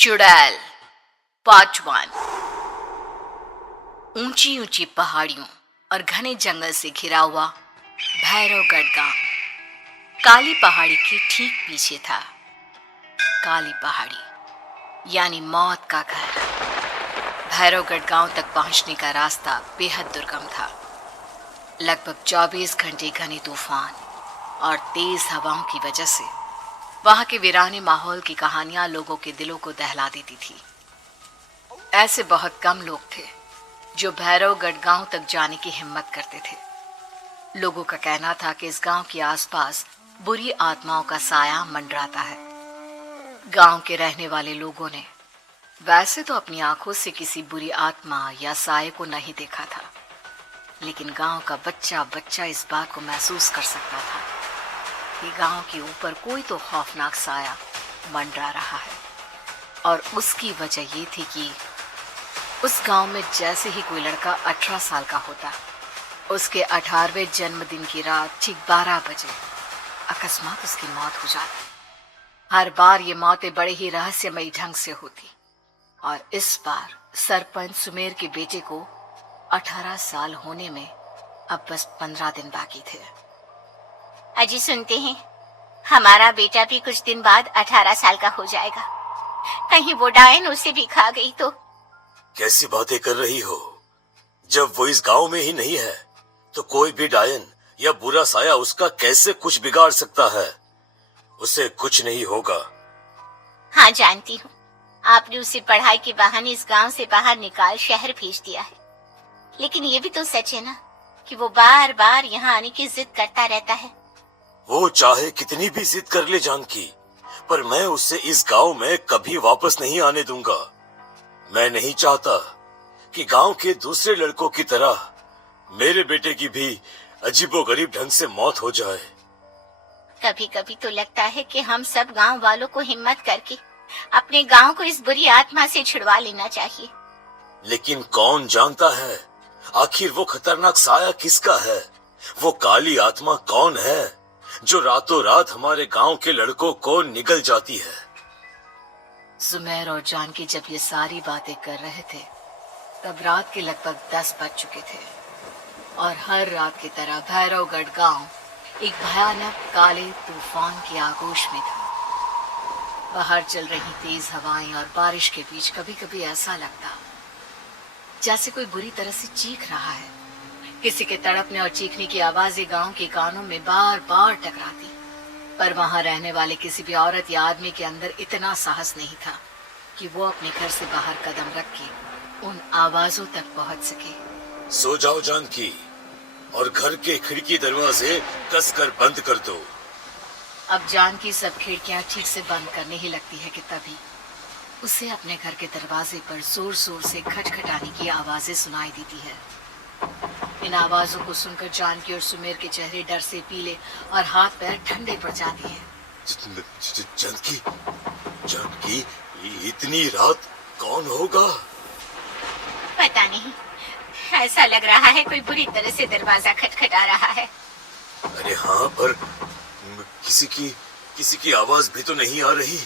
चुड़ैल पार्ट 1। ऊंची ऊंची पहाड़ियों और घने जंगल से घिरा हुआ भैरवगढ़ गांव काली पहाड़ी के ठीक पीछे था। काली पहाड़ी यानी मौत का घर। भैरवगढ़ गांव तक पहुंचने का रास्ता बेहद दुर्गम था। लगभग 24 घंटे घने तूफान और तेज हवाओं की वजह से वहां के वीराने माहौल की कहानियां लोगों के दिलों को दहला देती थी। ऐसे बहुत कम लोग थे जो भैरवगढ़ गांव तक जाने की हिम्मत करते थे। लोगों का कहना था कि इस गांव के आसपास बुरी आत्माओं का साया मंडराता है। गांव के रहने वाले लोगों ने वैसे तो अपनी आंखों से किसी बुरी आत्मा या साये को नहीं देखा था, लेकिन गांव का बच्चा बच्चा इस बात को महसूस कर सकता था कि गांव के ऊपर कोई तो खौफनाक साया मंडरा रहा है। और उसकी वजह ये थी कि उस गांव में जैसे ही कोई लड़का 18 साल का होता, उसके 18वें जन्मदिन की रात ठीक 12 बजे अकस्मात उसकी मौत हो जाती। हर बार ये मौतें बड़े ही रहस्यमयी ढंग से होती और इस बार सरपंच सुमेर के बेटे को 18 साल होने में अब बस 15 दिन बाकी थे। अजी सुनते हैं, हमारा बेटा भी कुछ दिन बाद 18 साल का हो जाएगा। कहीं वो डायन उसे भी खा गई तो? कैसी बातें कर रही हो? जब वो इस गांव में ही नहीं है तो कोई भी डायन या बुरा साया उसका कैसे कुछ बिगाड़ सकता है? उसे कुछ नहीं होगा। हाँ जानती हूँ, आपने उसे पढ़ाई के बहाने इस गांव से बाहर निकाल शहर भेज दिया है, लेकिन ये भी तो सच है ना कि वो बार बार यहाँ आने की जिद करता रहता है। वो चाहे कितनी भी जिद कर ले जानकी, पर मैं उसे इस गांव में कभी वापस नहीं आने दूंगा। मैं नहीं चाहता कि गांव के दूसरे लड़कों की तरह मेरे बेटे की भी अजीबोगरीब ढंग से मौत हो जाए। कभी कभी तो लगता है कि हम सब गांव वालों को हिम्मत करके अपने गांव को इस बुरी आत्मा से छुड़वा लेना चाहिए। लेकिन कौन जानता है आखिर वो खतरनाक साया किसका है? वो काली आत्मा कौन है जो रातों रात हमारे गांव के लड़कों को निगल जाती है? सुमेर और जानकी जब ये सारी बातें कर रहे थे तब रात के लगभग 10 बज चुके थे और हर रात की तरह भैरवगढ़ गांव एक भयानक काले तूफान की आगोश में था। बाहर चल रही तेज हवाएं और बारिश के बीच कभी कभी ऐसा लगता जैसे कोई बुरी तरह से चीख रहा है। किसी के तड़पने और चीखने की आवाजें गांव के कानों में बार बार टकराती, पर वहां रहने वाले किसी भी औरत या आदमी के अंदर इतना साहस नहीं था कि वो अपने घर से बाहर कदम रख के उन आवाजों तक पहुंच सके। सो जाओ जानकी और घर के खिड़की दरवाजे कसकर बंद कर दो। अब जानकी सब खिड़कियां ठीक से बंद करने ही लगती है कि तभी उसे अपने घर के दरवाजे पर जोर जोर से खटखटाने की आवाजें सुनाई देती है। इन आवाजों को सुनकर जानकी और सुमेर के चेहरे डर से पीले और हाथ पैर ठंडे पड़ जाते हैं। जानकी, जानकी, इतनी रात कौन होगा? पता नहीं, ऐसा लग रहा है कोई बुरी तरह से दरवाजा खटखटा रहा है। अरे हाँ, पर किसी की आवाज भी तो नहीं आ रही।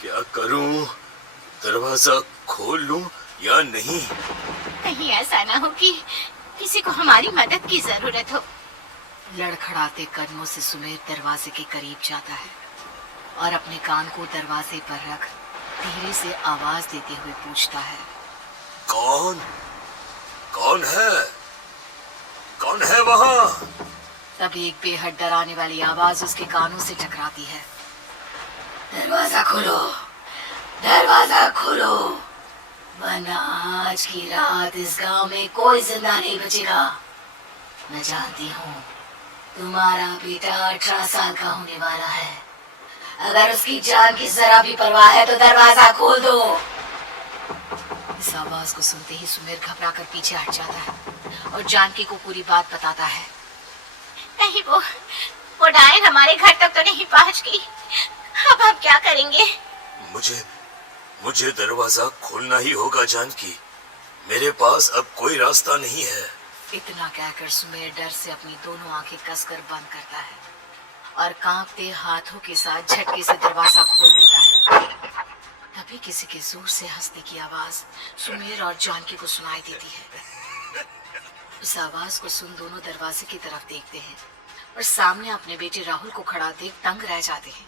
क्या करूं? दरवाजा खोल लूं या नहीं? कहीं ऐसा ना हो कि किसी को हमारी मदद की जरूरत हो। लड़खड़ाते कदमों से सुमेर दरवाजे के करीब जाता है और अपने कान को दरवाजे पर रख धीरे से आवाज देते हुए पूछता है, कौन कौन है? कौन है वहां? तभी एक बेहद डराने वाली आवाज उसके कानों से टकराती है। दरवाजा खोलो, दरवाजा खोलो, वरना आज की रात इस गांव में कोई जिंदा नहीं बचेगा। मैं जानती हूँ तुम्हारा बेटा 18 साल का होने वाला है। अगर उसकी जान की जरा भी परवाह है तो दरवाजा खोल दो। इस आवाज को सुनते ही सुमेर घबराकर पीछे हट जाता है और जानकी को पूरी बात बताता है। कहीं वो डायन हमारे घर तक तो नहीं पहुंच गई? अब हम क्या करेंगे? मुझे दरवाजा खोलना ही होगा जानकी। मेरे पास अब कोई रास्ता नहीं है। इतना कहकर सुमेर डर से अपनी दोनों आंखें कसकर बंद करता है और कांपते हाथों के साथ झटके से दरवाजा खोल देता है। तभी किसी के जोर से हंसने की आवाज सुमेर और जानकी को सुनाई देती है। उस आवाज को सुन दोनों दरवाजे की तरफ देखते हैं और सामने अपने बेटे राहुल को खड़ा देख दंग रह जाते हैं।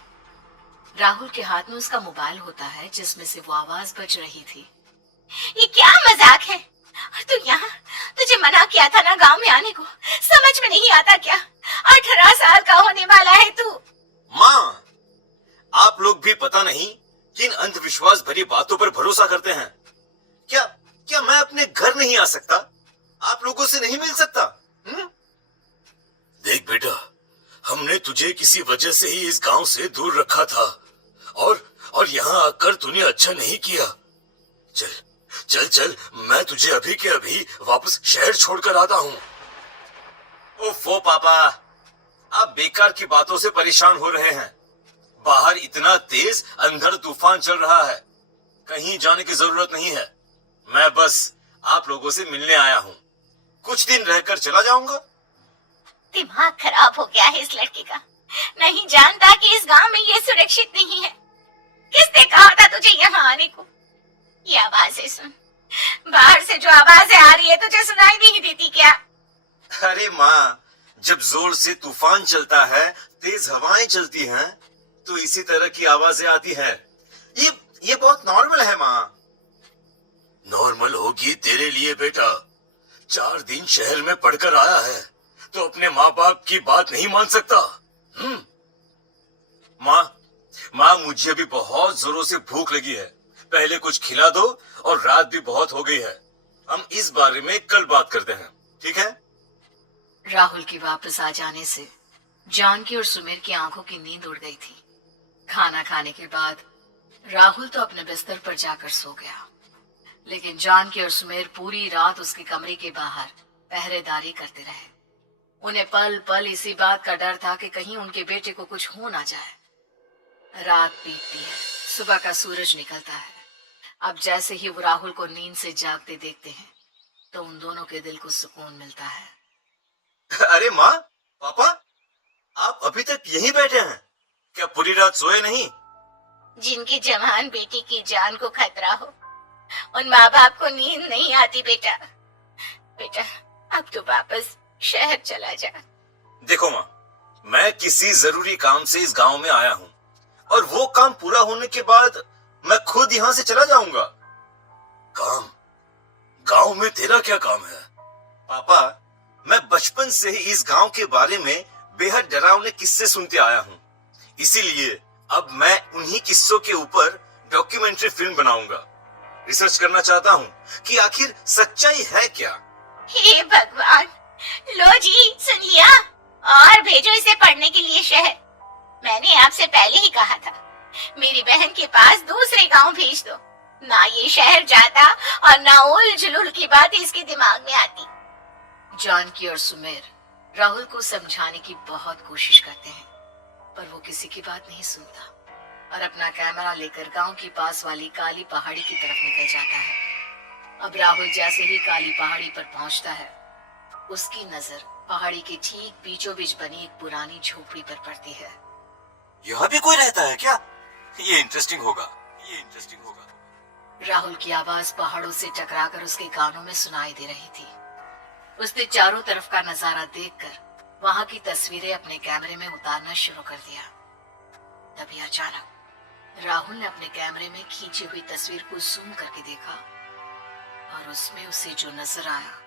राहुल के हाथ में उसका मोबाइल होता है जिसमें से वो आवाज बज रही थी। ये क्या मजाक है? और तू यहाँ, तुझे मना किया था ना गांव में आने को, समझ में नहीं आता क्या? 18 साल का होने वाला है तू। माँ, आप लोग भी पता नहीं किन अंधविश्वास भरी बातों पर भरोसा करते हैं। क्या क्या मैं अपने घर नहीं आ सकता? आप लोगों से नहीं मिल सकता? देख बेटा, हमने तुझे किसी वजह से ही इस गांव से दूर रखा था और यहाँ आकर तूने अच्छा नहीं किया। चल चल चल, मैं तुझे अभी के अभी वापस शहर छोड़कर आता हूँ। ओफो पापा, आप बेकार की बातों से परेशान हो रहे हैं। बाहर इतना तेज अंधड़ तूफान चल रहा है, कहीं जाने की जरूरत नहीं है। मैं बस आप लोगों से मिलने आया हूँ, कुछ दिन रहकर चला जाऊंगा। दिमाग खराब हो गया है इस लड़के का, नहीं जानता कि इस गांव में ये सुरक्षित नहीं है। किसने कहा था तुझे यहाँ आने को? ये आवाजें सुन, बाहर से जो आवाजें आ रही है तुझे सुनाई नहीं देती क्या? अरे माँ, जब जोर से तूफान चलता है, तेज हवाएं चलती हैं, तो इसी तरह की आवाजें आती हैं। ये बहुत नॉर्मल है माँ। नॉर्मल होगी तेरे लिए बेटा। 4 दिन शहर में पढ़कर आया है तो अपने माँ बाप की बात नहीं मान सकता। माँ, मुझे अभी बहुत जोरों से भूख लगी है, पहले कुछ खिला दो, और रात भी बहुत हो गई है। हम इस बारे में कल बात करते हैं, ठीक है? राहुल के वापस आ जाने से जानकी और सुमेर की आंखों की नींद उड़ गई थी। खाना खाने के बाद राहुल तो अपने बिस्तर पर जाकर सो गया, लेकिन जानकी और सुमेर पूरी रात उसके कमरे के बाहर पहरेदारी करते रहे। उन्हें पल पल इसी बात का डर था कि कहीं उनके बेटे को कुछ हो ना जाए। रात बीतती है, सुबह का सूरज निकलता है। अब जैसे ही वो राहुल को नींद से जागते देखते हैं तो उन दोनों के दिल को सुकून मिलता है। अरे माँ, पापा, आप अभी तक यहीं बैठे हैं? क्या पूरी रात सोए नहीं? जिनकी जवान बेटी की जान को खतरा हो, उन माँ बाप को नींद नहीं आती बेटा। बेटा, अब तो वापस शहर चला जा। देखो माँ, मैं किसी जरूरी काम से इस गांव में आया हूँ, और वो काम पूरा होने के बाद मैं खुद यहाँ से चला जाऊंगा। काम? गांव में तेरा क्या काम है? पापा, मैं बचपन से ही इस गांव के बारे में बेहद डरावने किस्से सुनते आया हूँ, इसीलिए अब मैं उन्हीं किस्सों के ऊपर डॉक्यूमेंट्री फिल्म बनाऊंगा। रिसर्च करना चाहता हूँ कि आखिर सच्चाई है क्या। हे भगवान, लो जी, सुन लिया, और भेजो इसे पढ़ने के लिए शहर। मैंने आपसे पहले ही कहा था, मेरी बहन के पास दूसरे गांव भेज दो। ना ये शहर जाता और ना उल जुलूल की बात इसके दिमाग में आती। जानकी और सुमेर राहुल को समझाने की बहुत कोशिश करते हैं, पर वो किसी की बात नहीं सुनता और अपना कैमरा लेकर गांव के पास वाली काली पहाड़ी की तरफ निकल जाता है। अब राहुल जैसे ही काली पहाड़ी पर पहुंचता है, उसकी नजर पहाड़ी के ठीक बीचों बीच बनी एक पुरानी झोपड़ी पर पड़ती है। यहाँ भी कोई रहता है क्या? ये इंटरेस्टिंग होगा। राहुल की आवाज पहाड़ों से टकराकर उसके कानों में सुनाई दे रही थी। उसने चारों तरफ का नजारा देखकर वहां की तस्वीरें अपने कैमरे में उतारना शुरू कर दिया। तभी अचानक राहुल ने अपने कैमरे में खींची हुई तस्वीर को जूम करके देखा और उसमें उसे जो नजर आया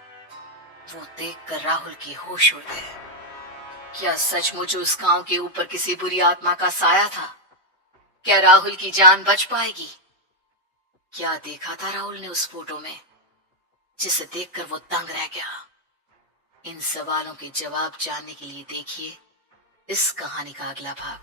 वो देखकर राहुल की होश उड़ गए। क्या सचमुच उस गांव के ऊपर किसी बुरी आत्मा का साया था? क्या राहुल की जान बच पाएगी? क्या देखा था राहुल ने उस फोटो में जिसे देखकर वो दंग रह गया? इन सवालों के जवाब जानने के लिए देखिए इस कहानी का अगला भाग।